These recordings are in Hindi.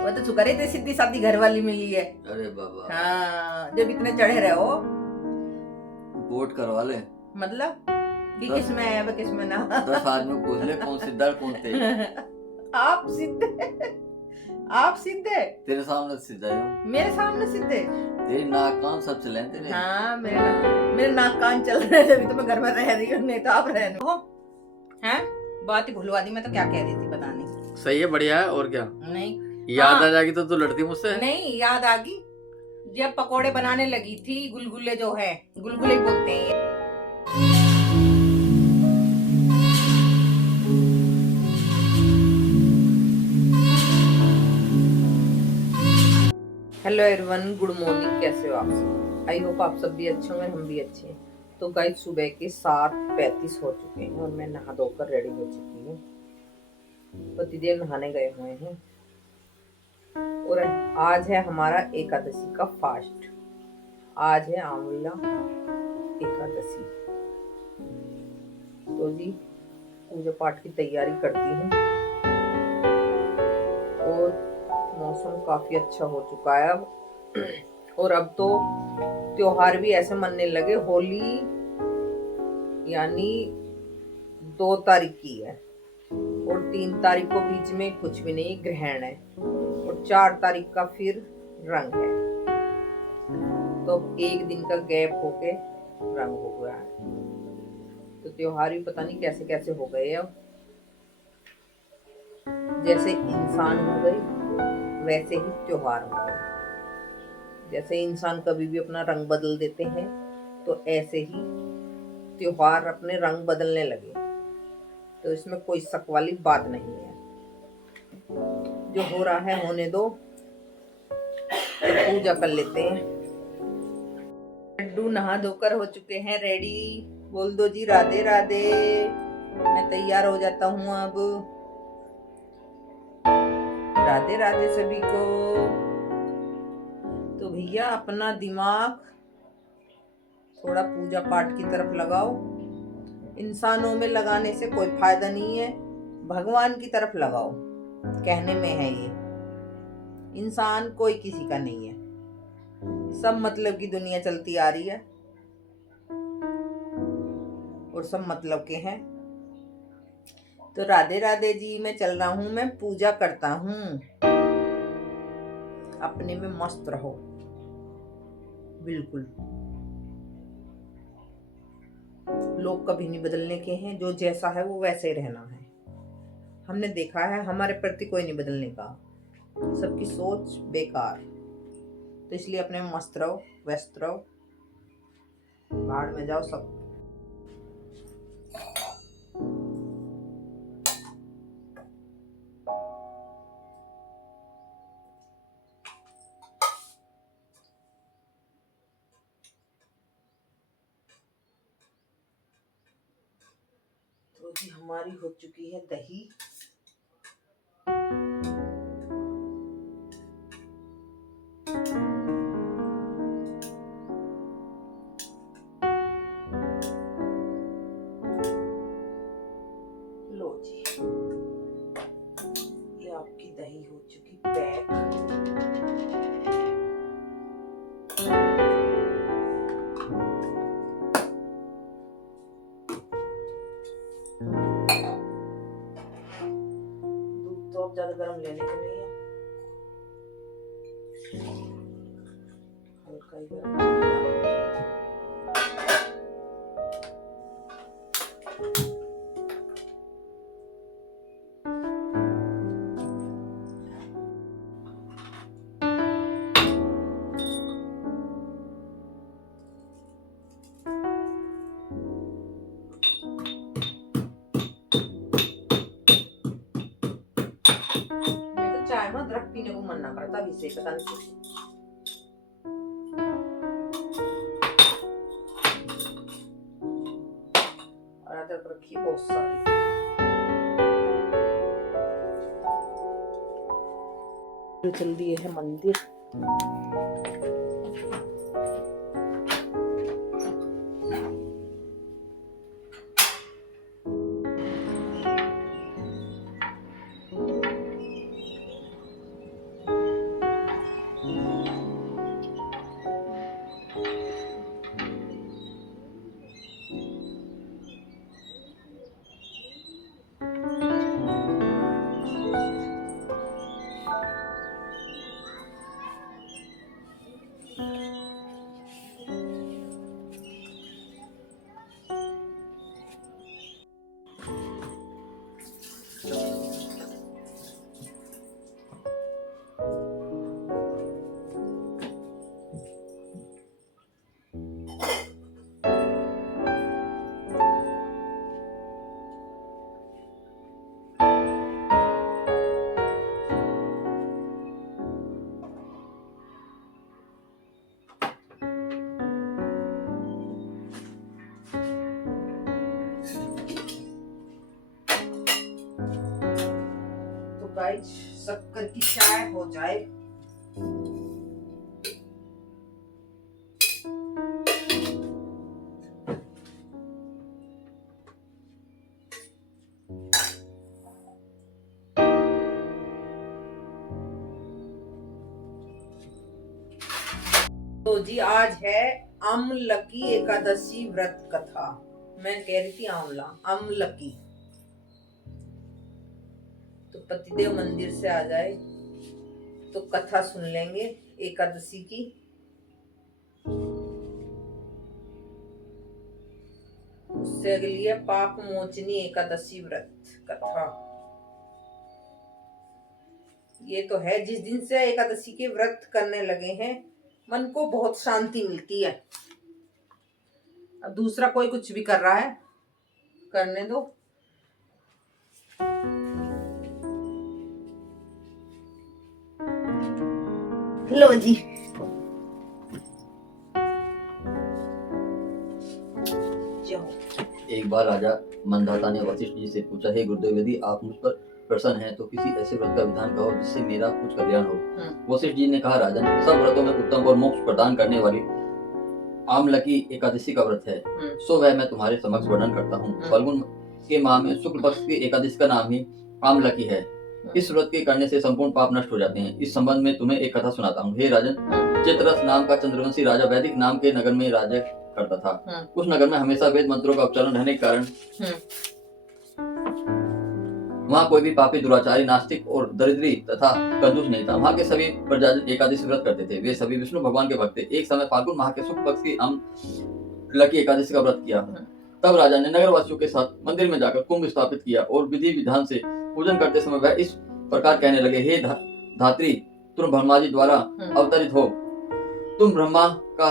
वो तो शुक्र है इतनी सीधी सादी घर वाली मिली है। अरे बाबा हाँ, जब इतने चढ़े रहे हो। वोट करवा ले। मतलब कि दस- किस में है अब किस में ना। 10 आदमी पूछ ले कौन सिद्धार्थ कौन थे। आप सीधे, आप सीधे, तेरे सामने सीधा हूँ। मेरे सामने सीधे। तेरी नाक कान सब चले हैं तेरे। हाँ, मेरे नाक कान चल रहे हैं, अभी तो मैं घर में रह रही हूँ, नहीं तो आप रह रहे हो हैं। बात ही भुलवा दी। मैं तो क्या कह रही थी पता नहीं। सही है, बढ़िया है, और क्या। नहीं याद हाँ, आ जाएगी तो तू लड़ती मुझसे। नहीं याद आ गई जब पकोड़े बनाने लगी थी। गुलगुले जो है, गुलगुले बोलते हैं ये। Hello everyone, good morning. कैसे हो आप सब? आई होप आप सब भी अच्छे होंगे, हम भी अच्छे हैं। तो गाइस सुबह के 7:35 हो चुके हैं और मैं नहा धोकर रेडी हो चुकी हूँ। पतिदेव नहाने गए हुए हैं और आज है हमारा एकादशी का फास्ट। आज है आंवला एकादशी। तो जी पूजा पाठ की तैयारी करती हूँ और मौसम काफी अच्छा हो चुका है अब। और अब तो त्योहार भी ऐसे मनने लगे। होली यानी 2 तारीख की है और 3 तारीख को बीच में कुछ भी नहीं, ग्रहण है और 4 तारीख का फिर रंग है। तो एक दिन का गैप होके रंग हो गया है। तो त्योहार भी पता नहीं कैसे कैसे हो गए अब। जैसे इंसान हो गए वैसे ही त्योहार हो गए। जैसे इंसान कभी भी अपना रंग बदल देते हैं तो ऐसे ही त्योहार अपने रंग बदलने लगे। तो इसमें कोई शक वाली बात नहीं है। जो हो रहा है होने दो, तो पूजा कर लेते हैं। लड्डू नहा धोकर हो चुके हैं रेडी। बोल दो जी राधे राधे। मैं तैयार हो जाता हूँ अब। राधे राधे सभी को। तो भैया अपना दिमाग थोड़ा पूजा पाठ की तरफ लगाओ। इंसानों में लगाने से कोई फायदा नहीं है, भगवान की तरफ लगाओ। कहने में है ये, इंसान कोई किसी का नहीं है, सब मतलब की दुनिया चलती आ रही है और सब मतलब के हैं। तो राधे राधे जी, मैं चल रहा हूं, मैं पूजा करता हूं। अपने में मस्त रहो बिल्कुल। लोग कभी नहीं बदलने के हैं, जो जैसा है वो वैसे ही रहना है। हमने देखा है हमारे प्रति कोई नहीं बदलने का, सबकी सोच बेकार। तो इसलिए अपने में मस्त रहो, व्यस्त रहो, भाड़ में जाओ सब। तो जी हमारी हो चुकी है दही। लो जी, ये आपकी दही हो चुकी पैक। दूध तो अब ज्यादा गर्म लेने को नहीं है, हल्का ही गर्म। चाय में अदरक पीने को मन ना करता अभी से, पता नहीं। और अदरक रखी बहुत सारी। चल दिए है मंदिर। गाइस शक्कर की चाय हो जाए। तो जी आज है अम्लकी एकादशी व्रत कथा। मैं कह रही थी आंवला, अम्लकी। तो पतिदेव मंदिर से आ जाए तो कथा सुन लेंगे एकादशी की। उससे अगली है पाप मोचनी एकादशी व्रत कथा। ये तो है जिस दिन से एकादशी के व्रत करने लगे हैं मन को बहुत शांति मिलती है। अब दूसरा कोई कुछ भी कर रहा है, करने दो। लो जी, एक बार राजा मंदाता ने वशिष्ठ जी से पूछा, हे गुरुदेव, यदि आप मुझ पर प्रसन्न हैं तो किसी ऐसे व्रत का विधान कहो जिससे मेरा कुछ कल्याण हो। वशिष्ठ जी ने कहा, राजन, सब व्रतों में उत्तम और मोक्ष प्रदान करने वाली आमलकी एकादशी का व्रत है, सो वह मैं तुम्हारे समक्ष वर्णन करता हूँ। फाल्गुन के माह में शुक्ल पक्ष की एकादशी का नाम ही आमलकी है। इस व्रत के करने से संपूर्ण पाप नष्ट हो जाते हैं। इस संबंध में तुम्हें एक कथा सुनाता हूँ। हे राजन, चित्ररथ नाम का चंद्रवंशी राजा वैदिक नाम के नगर में राज्य करता था। उस नगर में हमेशा वेद मंत्रों का उच्चारण रहने के कारण वहाँ कोई भी पापी, दुराचारी, नास्तिक और दरिद्री तथा कंजूस नहीं था। वहाँ के सभी प्रजाजन एकादशी व्रत करते थे। वे सभी विष्णु भगवान के भक्त थे। एक समय फाल्गुन माह के शुक्ल पक्ष की अम्लकी एकादशी का व्रत किया। तब राजा ने नगरवासियों के साथ मंदिर में जाकर कुंभ स्थापित किया और विधि विधान से पूजन करते समय वह इस प्रकार कहने लगे, हे धात्री, तुम ब्रह्मा जी द्वारा अवतरित हो, तुम ब्रह्मा का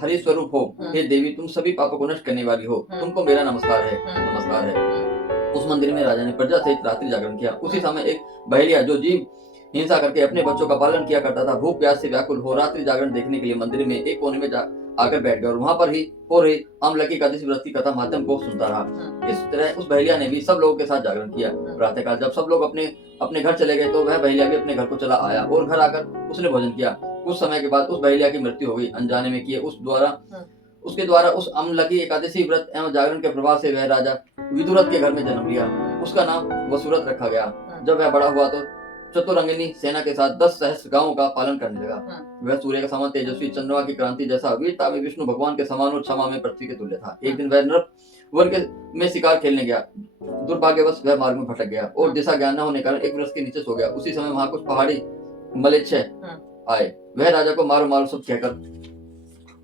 हरि स्वरूप हो। हे देवी, तुम सभी पापों को नष्ट करने वाली हो, तुमको मेरा नमस्कार है, नमस्कार है। उस मंदिर में राजा ने प्रजा सहित रात्रि जागरण किया। उसी समय एक बहेलिया जो जीव हिंसा करके अपने बच्चों का पालन किया करता था, भूख प्यास से व्याकुल हो रात्रि जागरण देखने के लिए मंदिर में एक कोने में आकर बैठ गया और वहां पर ही हो रही आमलकी एकादशी व्रत की कथा माध्यम को सुनता रहा। इस तरह उस बहेलिया ने भी सब लोगों के साथ जागरण किया। प्रातःकाल जब सब लोग अपने अपने घर चले गए तो वह बहेलिया भी अपने घर को चला आया और घर आकर उसने भोजन किया। कुछ समय के बाद उस बहेलिया की मृत्यु हो गई। अनजाने में किए उसके द्वारा उस अम्लकी एकादशी व्रत एवं जागरण के प्रभाव से वह राजा विदुरथ के घर में जन्म लिया। उसका नाम वसुरथ रखा गया। जब वह बड़ा हुआ तो चतुरंगिनी सेना के साथ 10 सहस्त्र गांवों का पालन करने लगा। वह सूर्य का समान तेजस्वी, चंद्रमा की क्रांति जैसा, वीरता में विष्णु भगवान के समान और क्षमा में पृथ्वी के तुल्य था। एक दिन वह नृप वन में शिकार खेलने गया। दुर्भाग्यवश वह मार्ग में भटक गया और दिशा ज्ञान न होने के कारण एक वृक्ष के नीचे सो गया। उसी समय वहां कुछ पहाड़ी मलेच्छ आए। वह राजा को मारो मारो सब कहकर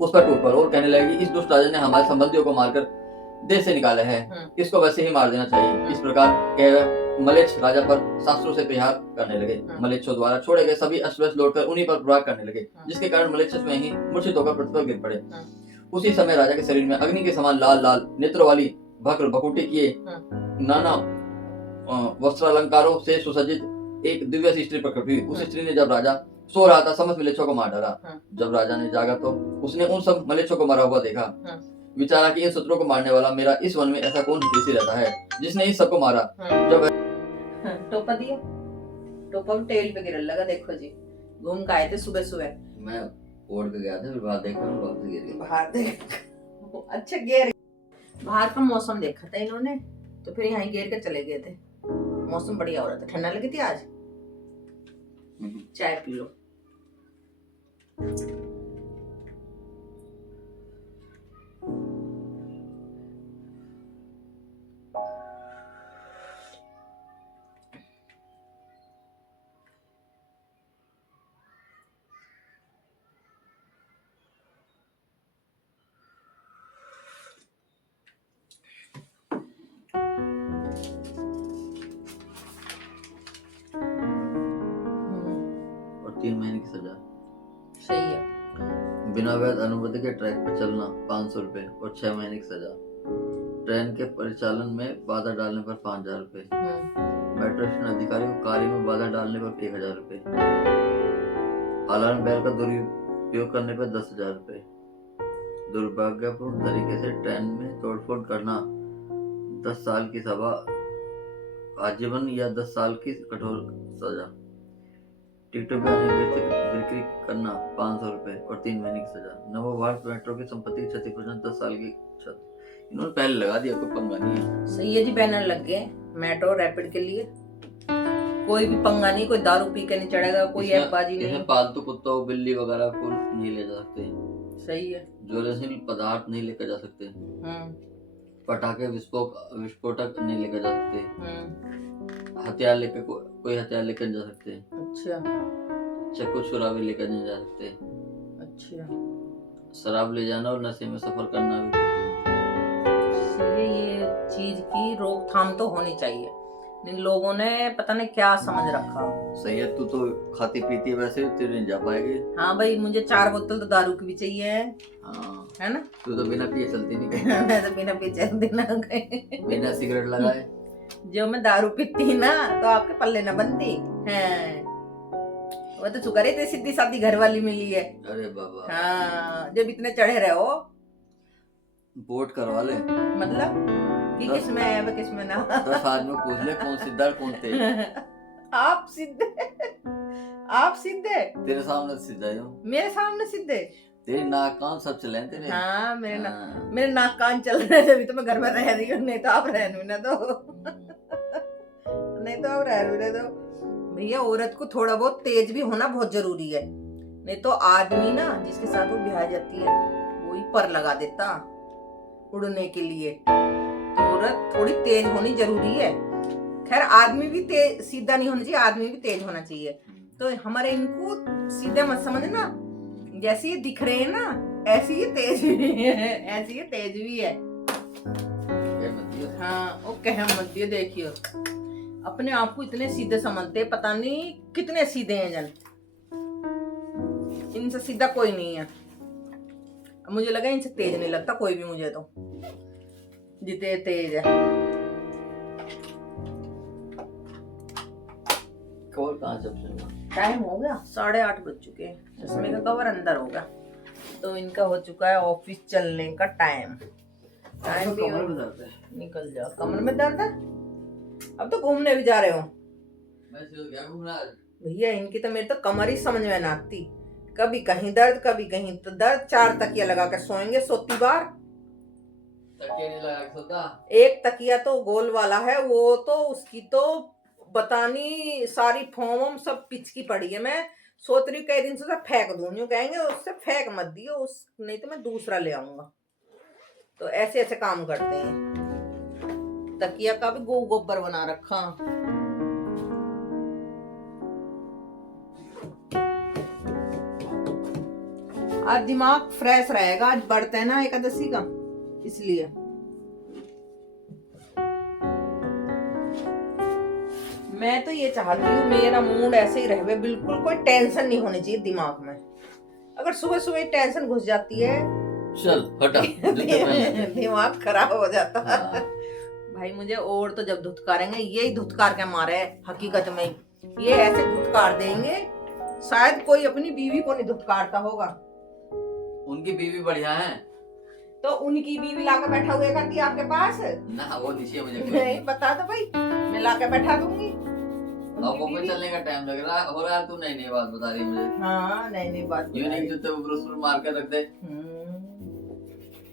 उस पर टूट पड़े और कहने लगे कि इस दुष्ट राजा ने हमारे संबंधियों को मारकर देश से निकाला है, इसको वैसे ही मार देना चाहिए। इस प्रकार कह मलेच्छ राजा पर शास्त्रों से प्रहार करने लगे। मलेच्छों द्वारा छोड़े गए सभी अश्वत्थ लौटकर उन्हीं पर प्रहार करने लगे, जिसके कारण मलेच्छ स्वयं ही मूर्छित होकर पृथ्वी पर गिर पड़े। उसी समय राजा के शरीर में अग्नि के समान लाल लाल नेत्रों वाली भक्र भकुटी किए नाना वस्त्रालंकारों से सुसज्जित एक दिव्य सी स्त्री प्रकट हुई। उस स्त्री ने जब राजा सो रहा था समस्त मलेच्छों को मार डाला। जब राजा ने जागा तो उसने उन सब मलेच्छों को मरा हुआ देखा। विचारा कि इन शत्रुओं को मारने वाला मेरा इस वन में ऐसा कौन हितैषी रहता है जिसने इन सबको मारा। जब टोपा दिया, टोपा भी टेल पे गिरने लगा। देखो जी, घूम के आए थे सुबह सुबह। मैं ओढ़ के गया था, फिर बाहर देखा, वापस गिर गया। बाहर देख अच्छा गिर, बाहर का मौसम देखा था इन्होंने तो फिर यहाँ गिर के चले गए थे। मौसम बढ़िया हो रहा था, ठंडा लगी थी आज। चाय पी लो। और 3 महीने की सजा। सही है। बिना वैध अनुमति के ट्रैक पर चलना 500 रुपए और 6 महीने की सजा। ट्रेन के परिचालन में बाधा डालने पर 5000 रुपए। मेट्रो स्टेशन अधिकारी को कार्य में बाधा डालने पर 1000 रुपए। अलार्म बेल का दुरुपयोग करने पर 10,000 रुपए। दुर्भाग्यपूर्ण तरीके से ट्रेन में तोड़फोड़ करना 10 साल की सभा आजीवन या 10 साल की कठोर सजा। टिकटों पर बिक्री करना 500 रुपए और 3 महीने की सजा। नवो भारत मेट्रो की संपत्ति की क्षतिपूर्ति 10 साल की क्षति। इन्होंने पहले लगा दिया, कोई पंगा नहीं है। सही है जी, बैनर लग गए मेट्रो रैपिड के लिए। कोई भी पंगा नहीं, कोई दारू पी के नहीं चढ़ेगा, कोई ऐपबाजी नहीं। इसमें पालतू कुत्तों बिल्ली वगैरह को नहीं ले जा सकते। सही है। ज्वलनशील पदार्थ नहीं लेकर जा सकते। पटाखे विस्फोटक नहीं लेकर जा सकते। हथियार लेकर कोई हथियार लेकर जा सकते। अच्छा। चाकू छुरा भी लेकर नहीं जा सकते। अच्छा। शराब ले जाना और नशे में सफर करना भी करते हैं। ये चीज की रोकथाम तो होनी चाहिए। इन लोगों ने पता नहीं क्या समझ रखा। सही है, तू तो खाती पीती है, वैसे तेरे नहीं जा पाएगी। हाँ भाई, मुझे 4 बोतल तो दारू की भी चाहिए। हाँ है ना। तू तो बिना पिए चलती नहीं। मैं तो बिना पिए चलती ना गई। बिना सिगरेट लगाए। जो मैं दारू पीती ना तो आपके पल्ले न बनती है। वो तो शुक्र है सीधी सादी घर वाली मिली है। अरे बाबा। हाँ, जब इतने चढ़े रहे हो वोट करवा ले। मतलब कि किसमें है वे किसमें ना। 10 आदमी पूछ ले कौन सिद्धार्थ कौन तेज। आप सीधे, आप सीधे। तेरे सामने सीधा हूँ। मेरे सामने सीधे। तेरे नाक कान सब चले तेरे। हाँ, मेरे नाक कान चल रहे हैं, अभी तो मैं घर में रह रही हूँ, नहीं तो आप रहने ना दो। नहीं तो आप रहने दो। भैया औरत को थोड़ा बहुत तेज भी होना बहुत जरूरी है, नहीं तो आदमी ना जिसके साथ वो ब्याह जाती है वही पर लगा देता उड़ने के लिए। तो औरत थोड़ी तेज होनी जरूरी है। खैर आदमी भी तेज सीधा नहीं होना चाहिए, आदमी भी तेज होना चाहिए। तो हमारे इनको सीधे मत समझना, जैसे ये दिख रहे हैं ना ऐसे ये तेज भी है, ऐसे ये तेज भी है। हाँ, वो कह मत दिए। देखियो अपने आप को इतने सीधे समझते, पता नहीं कितने सीधे हैं जन। इनसे सीधा कोई नहीं है। मुझे लगा इनसे तेज नहीं लगता कोई भी, मुझे तो जितने तेज है। कवर कहाँ टाइम हो गया 8:30 बज चुके हैं। चश्मे का कवर अंदर होगा तो इनका हो चुका है ऑफिस चलने का टाइम। टाइम भी निकल जाओ। कमर में दर्द है? अब तो घूमने भी जा रहे हो? भैया इनकी तो मेरी तो कमर ही समझ में ना आती। कभी कहीं दर्द कभी कहीं तो दर्द। 4 तकिया लगा कर सोएंगे सोती बार। तकिया नहीं लगा के सोता। एक तकिया तो गोल वाला है, वो तो उसकी तो बतानी सारी फोम सब पिचकी पड़ी है। मैं सोच रही हूँ कई दिन से फेंक दूं, यूं कहेंगे उससे फेंक मत दियो उस, नहीं तो मैं दूसरा ले आऊंगा। तो ऐसे ऐसे काम करते हैं। तकिया का भी गोबर बना रखा। आज दिमाग फ्रेश रहेगा, आज बढ़ते हैं ना एकादशी का, इसलिए। मैं तो ये चाहती हूँ मेरा मूड ऐसे ही रहे, बिल्कुल कोई टेंशन नहीं होनी चाहिए दिमाग में। अगर सुबह सुबह टेंशन घुस जाती है चल हटा दिमाग खराब हो जाता है। हाँ। भाई मुझे और तो जब धुतकारेंगे यही धुतकार के मारे हकीकत में ये ऐसे धुतकार देंगे, शायद कोई अपनी बीवी को नहीं धुतकारता होगा। उनकी बीवी बढ़िया है तो उनकी बीवी लाकर बैठा हुआ करती है आपके पास ना, वो नीचे मुझे नहीं बता दो भाई, मैं लाकर बैठा दूंगी। अब वो चलने का टाइम लग रहा हो रहा है। तू नई नई बात बता रही मुझे। हाँ नई नई बात। ये नहीं जूते ऊपर मार के रख दे।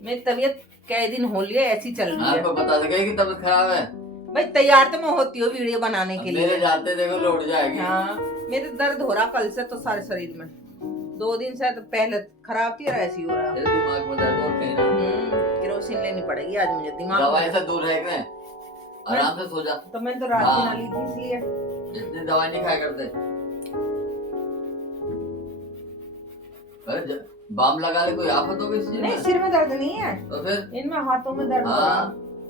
मेरी तबीयत कई दिन हो लिया ऐसी चल रही है। आपको बता सके कि तबीयत खराब है? भाई तैयार तो मैं होती हूँ वीडियो बनाने के लिए। मेरे जाते देखो लौट जाएगी। हाँ मेरे दर्द हो रहा कल से तो सारे शरीर में, 2 दिन से तो पहले खराब थी और ऐसी हो रहा। तेरे दिमाग में दर्द और कहीं ना। केरोसिन लेनी पड़ेगी आज मुझे। दिमाग दवाई से दूर रह गए, आराम से सो जा। तो मैंने तो रात बना ली थी इसलिए। जितनी दवाई नहीं खाया करते। अरे बाम लगा ले, कोई आफत हो गई? नहीं सिर में दर्द नहीं है तो फिर इनमें हाथों में दर्द हो रहा,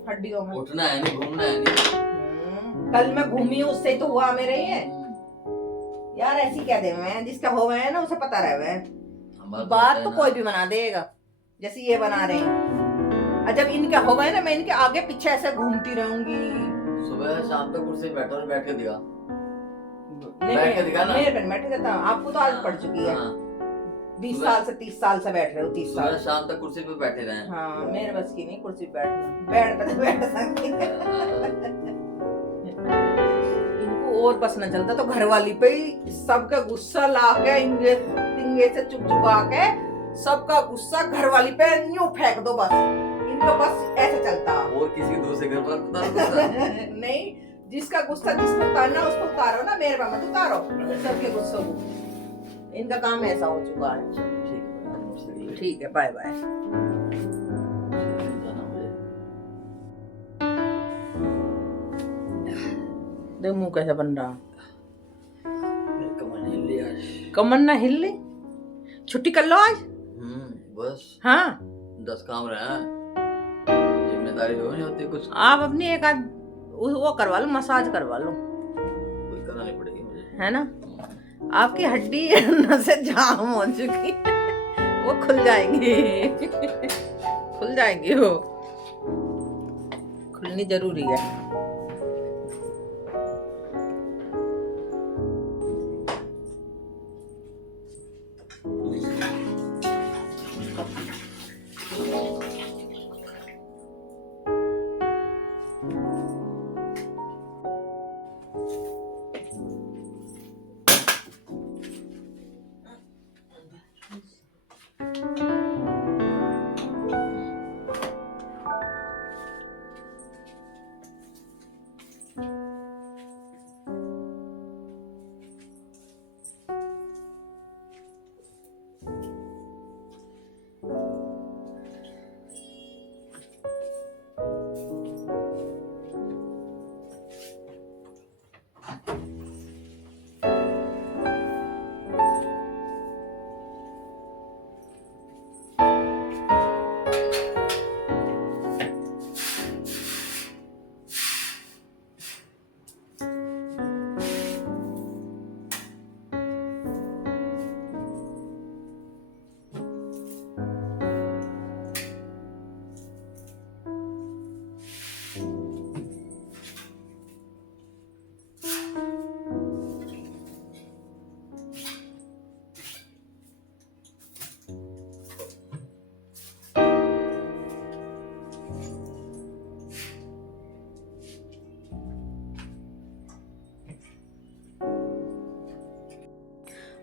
हड्डियों में। उठना है नहीं, घूमना है नहीं। कल मैं घूमी हूँ उससे तो हुआ मेरे ये यार। ऐसी क्या दे मैं, जिसका हो गया है ना उसे पता रहे। बात तो कोई भी बना देगा, जैसे ये बना रहे हैं। जब इनके हो गए ना मैं इनके आगे पीछे ऐसे घूमती रहूंगी। सुबह शाम तक कुर्सी बैठो और बैठ के दिखा। बैठ के दिखा ना। बैठ जाता हूँ, आपको तो आदत पड़ चुकी है। 20 साल से 30 साल से बैठ रहे हो। 30 साल शाम तक कुर्सी पे बैठे रहे। हाँ मेरे बस की नहीं कुर्सी पे बैठना। बैठ सकती है। और बस न चलता तो घरवाली पे ही सबका गुस्सा लाके इंगे तिंगे से चुका के सबका गुस्सा घरवाली पे यूं फेंक दो बस। इनको बस ऐसे चलता। और किसी दूसरे घर पर उतारो गुस्सा। नहीं, जिसका गुस्सा जिसको उतारना उसको उतारो ना, मेरे पे मत उतारो सबके गुस्सों को। इनका काम ऐसा हो चुका है। ठीक है, बाय बाय। देख मुंह कैसा बन रहा। कमर ना हिल ली, छुट्टी कर लो आज। बस हाँ 10 काम रहे हैं, जिम्मेदारी हो नहीं होती कुछ। आप अपनी एक आध वो करवा लो, मसाज करवा लो। कोई करानी पड़ेगी मुझे, है ना। आपकी हड्डी नसें जाम हो चुकी वो खुल जाएंगी। खुल जाएंगी, वो खुलनी जरूरी है।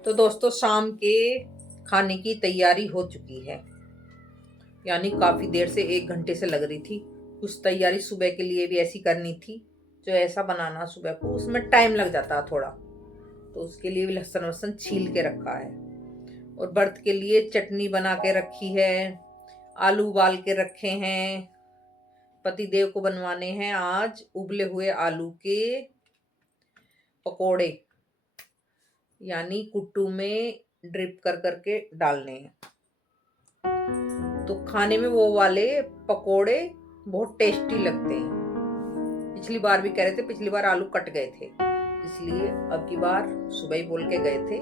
तो दोस्तों, शाम के खाने की तैयारी हो चुकी है, यानी काफ़ी देर से 1 घंटे से लग रही थी। कुछ तैयारी सुबह के लिए भी ऐसी करनी थी, जो ऐसा बनाना सुबह को उसमें टाइम लग जाता थोड़ा, तो उसके लिए भी लहसुन वहसुन छील के रखा है। और व्रत के लिए चटनी बना के रखी है, आलू उबाल के रखे हैं। पति देव को बनवाने हैं आज उबले हुए आलू के पकोड़े, यानी कुट्टू में ड्रिप कर करके डालने हैं। तो खाने में वो वाले पकोड़े बहुत टेस्टी लगते हैं। पिछली बार भी कह रहे थे, पिछली बार आलू कट गए थे, इसलिए अब की बार सुबह ही बोल के गए थे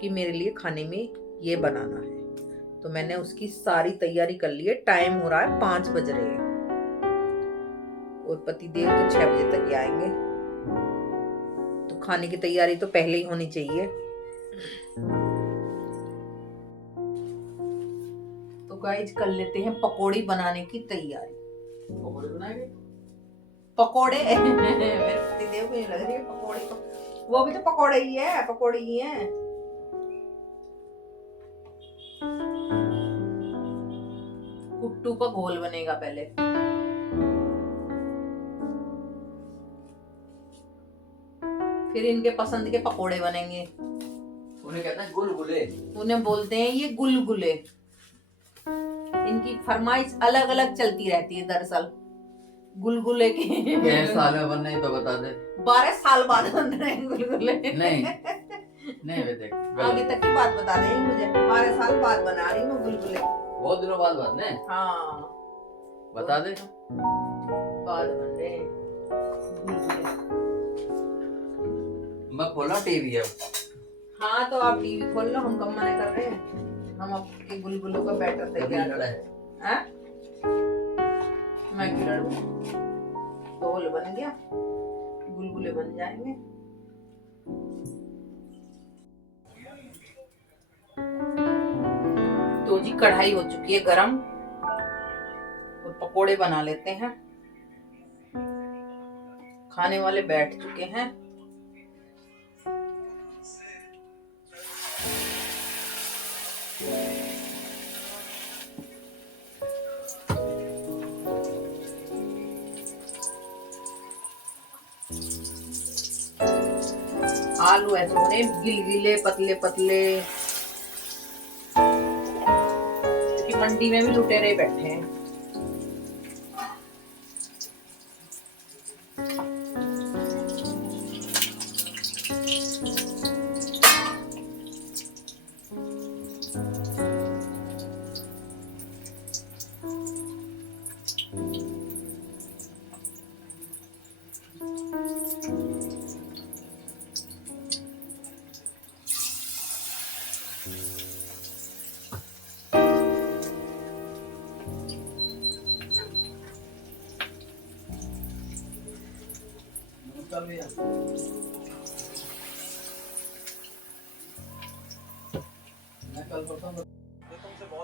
कि मेरे लिए खाने में ये बनाना है। तो मैंने उसकी सारी तैयारी कर ली है। टाइम हो रहा है 5 बज रहे हैं और पति देव तो 6 बजे तक ही आएंगे, तो खाने की तैयारी तो पहले ही होनी चाहिए। तो गाइस, कर लेते हैं पकोड़ी बनाने की तैयारी। पकौड़े बनाएंगे? पकोड़े मेरे पति देव को नहीं लग रही है पकोड़े को, वो भी तो पकोड़े ही है, पकोड़े ही है। कुट्टू का घोल बनेगा पहले, फिर इनके पसंद के पकोड़े बनेंगे। उन्हें कहते हैं गुलगुले। उन्हें बोलते हैं ये गुलगुले। इनकी फरमाइश अलग अलग चलती रहती है दरअसल गुलगुले की। कितने साल में बनने तो बता दे। 12 साल बाद बन रहे हैं गुलगुले। नहीं बेटे, आगे तक की बात बता दें मुझे। 12 साल बाद बना रही हूँ गुलगुले। बहुत दिनों बाद बनने? हाँ बता दे। बाद बन रहे हैं गुलगुले। मैं खोला टीवी अब। हाँ तो आप टीवी खोल लो, हम कम मना कर रहे हैं। हम आपके गुलगुलों का बैटर तैयार है। मैं क्यों लड़ूं? घोल बन गया, गुलगुले बन जाएंगे। तो जी कढ़ाई हो चुकी है गरम और पकोड़े बना लेते हैं। खाने वाले बैठ चुके हैं आलू ऐसे होने गिलगिले पतले पतले, क्योंकि मंडी में भी लुटेरे बैठे हैं।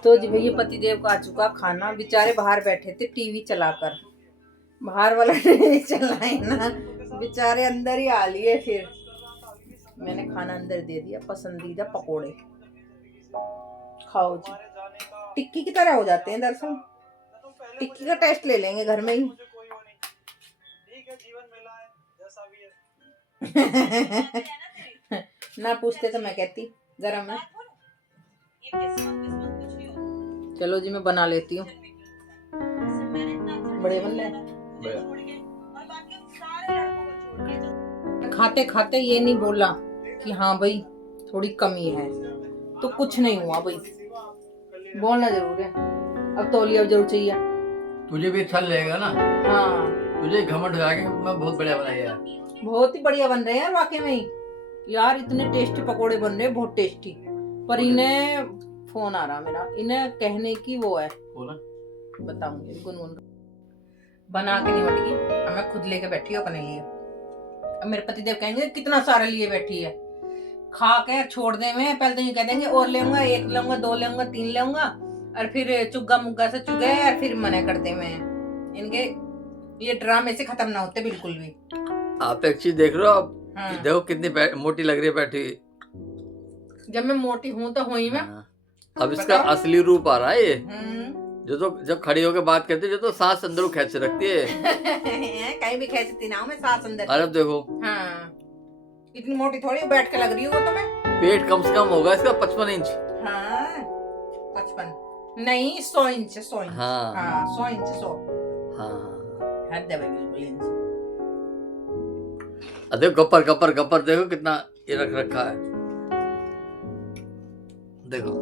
तो जी भैया पतिदेव का आ चुका खाना, बेचारे बाहर बैठे थे टीवी चलाकर, बाहर वाला टीवी चलाए ना, बेचारे अंदर ही आ लिए। फिर मैंने खाना अंदर दे दिया, पसंदीदा पकोड़े खाओ जी। टिक्की की तरह हो जाते हैं दरअसल, टिक्की का टेस्ट ले लेंगे घर में ही। ना पूछते तो मैं कहती गरम है। चलो जी मैं बना लेती हूँ। बड़े बन रहे खाते खाते ये नहीं बोला कि हाँ भाई थोड़ी कमी है, तो कुछ नहीं हुआ भाई, बोलना जरूर है। अब तौलिया जरूर चाहिए। तुझे भी अच्छा लगेगा ना। हाँ तुझे घमंड लगा के मैं बहुत बढ़िया बनाया है। बहुत ही बढ़िया बन रहे हैं वाकई में ही यार, इतने टेस्टी पकोड़े बन रहे हैं, बहुत टेस्टी। पर इन्हें फोन आ रहा मेरा, इन्हें कहने की वो है, बताऊंगी गुनगुन बना के नहीं बैठी, अब मैं खुद लेके बैठी हूँ अपने लिए। अब मेरे पतिदेव कहेंगे कितना सारा लिए बैठी है, खा के छोड़ दे। मैं पहले तो ये कह देंगे और लेऊंगा, 1 लेऊंगा, 2 लेऊंगा, 3 लेऊंगा, और फिर चुग्गा मुग्गा से चुगे और फिर मना करते। मैं इनके ये ड्रामे से खत्म ना होते बिल्कुल भी। आप एक चीज देख रहे हो आप। हाँ। देखो कितनी मोटी लग रही है बैठी। जब मैं मोटी हूँ तो हुई मैं। अब इसका असली रूप आ रहा है ये। जो तो जब खड़ी होकर बात करती है, जो तो सांस अंदर खींच रखती है। कहीं भी खींचती ना हूँ मैं सांस अंदर। अरे देखो हाँ, इतनी मोटी थोड़ी बैठ के लग रही हो तो मैं। पेट कम से कम होगा इसका 55 इंच। हाँ 55 नहीं 100 इंच 100 इंच। हाँ 100 इंच 100। हाँ हद है भाई बिल्कुल इंच। देखो गप्पर गप्पर गप्पर, देखो कितना ये रख रखा है। देखो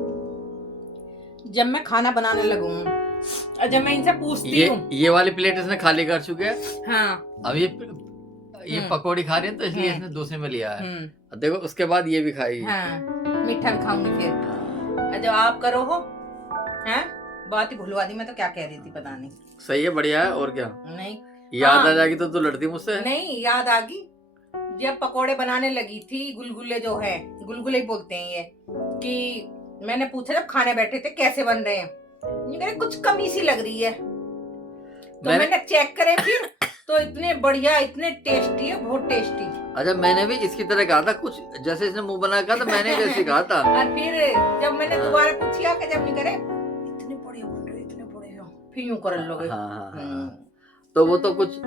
जब मैं खाना बनाने लगूं और जब मैं इनसे पूछती हूँ, ये वाली प्लेट इसने खाली कर चुके हैं। हाँ अब ये पकौड़ी खा रही है तो इसलिए इसने दूसरे में लिया है। देखो उसके बाद ये भी खाएगी। हाँ मीठा भी खाऊंगी फिर। जब आप करो हो हैं, बात ही भुलवा दी। मैं तो क्या कह रही थी पता नहीं। सही है, बढ़िया है। और क्या नहीं याद आ जाएगी तो तू लड़ती मुझसे। नहीं याद आ गई जब पकोड़े बनाने लगी थी, गुलगुले जो है, गुलगुले ही बोलते हैं ये, कि मैंने पूछा जब खाने बैठे थे कैसे बन रहे हैं, ये मेरे कुछ कमी सी लग रही है। तो मैंने चेक करे फिर तो इतने बढ़िया, इतने टेस्टी है, बहुत टेस्टी। अच्छा मैंने भी इसकी तरह कहा था, कुछ जैसे इसने मुंह बना कहा था, मैंने भी ऐसे कहा था। और फिर जब मैंने दोबारा पूछा कि जब नहीं करे इतने बढ़िया बन रहे, इतने बढ़िया, फिर यूं कर लोगे। तो वो तो कुछ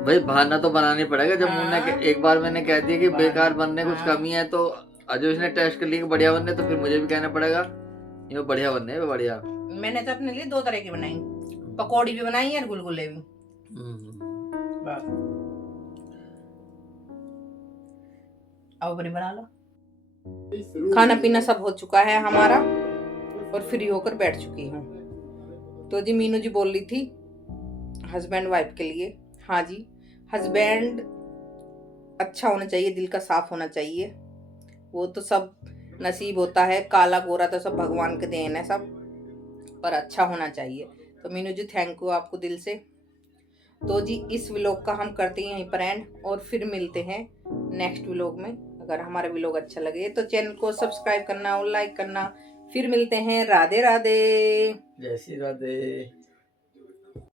भाई बहाना तो बनाना पड़ेगा। जब उन्होंने एक बार मैंने कह दिया कि बेकार बनने कुछ कमी है, तो आज इसने टेस्ट कर लिया कि बढ़िया बनने, तो फिर मुझे भी कहना पड़ेगा ये बढ़िया बनने है। बढ़िया। मैंने तो अपने लिए 2 तरह की बनाई, पकौड़ी भी बनाई और गुलगुले भी। अब बड़ी बना लो। खाना पीना सब हो चुका है हमारा और फ्री होकर बैठ चुकी हूँ। तो जी मीनू जी बोल रही थी हस्बैंड वाइफ के लिए। हाँ जी, हस्बैंड अच्छा होना चाहिए, दिल का साफ होना चाहिए। वो तो सब नसीब होता है, काला गोरा तो सब भगवान के देन है सब, पर अच्छा होना चाहिए। तो मीनू जी थैंक यू आपको दिल से। तो जी इस व्लॉग का हम करते हैं यहीं पर एंड, और फिर मिलते हैं नेक्स्ट व्लॉग में। अगर हमारा व्लॉग अच्छा लगे तो चैनल को सब्सक्राइब करना और लाइक करना। फिर मिलते हैं। राधे राधे। जय श्री राधे।